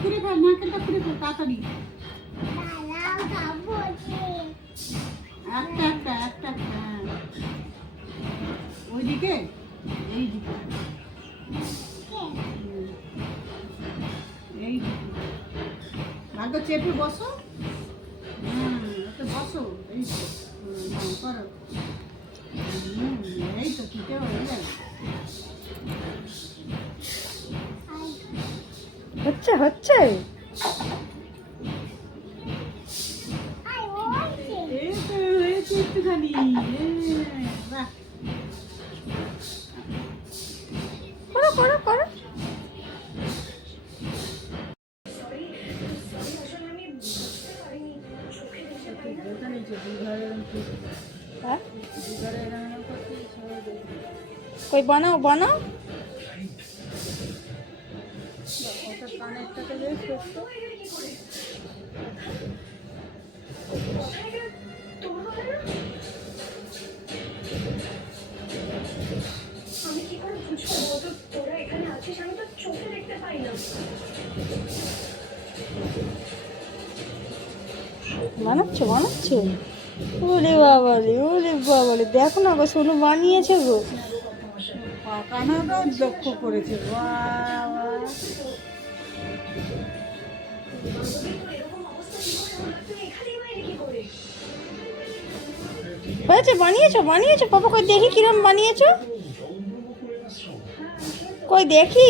খুঁড়ে ফেল, নারকেলটা খুঁড়ে ফেল তাড়াতাড়ি। একটা একটা একটা হ্যাঁ, ওইদিকে এইদিকে এইদিকে ভাগ্য চেপে বসো। একটু বসো, এই তো করো। এই তো পিঠে হয়ে গেল। হচ্ছে হচ্ছে এই তো হয়েছে একটুখানি। বাহ, করো করো করো। হ্যাঁ কই বানাও বানাও। কানেরটাকে বেশ করতো। আমি কি করে বুঝবো বলতো তোরা এখানে আছিস? আমি তো চোখে দেখতে পাই না। বানাচ্ছো বানাচ্ছো? ওরে বাবারে ওরে বাবারে, দেখো না গো সোনু বানিয়েছে গো। কানাটাও লক্ষ্য করেছে। বাবা, এরকম অবস্থা কি করে হলো? তুই এখানেই বাইরে কি করে? হয়েছে, বানিয়েছো বানিয়েছো? পাপা কই দেখি কিরম বানিয়েছো, কই দেখি।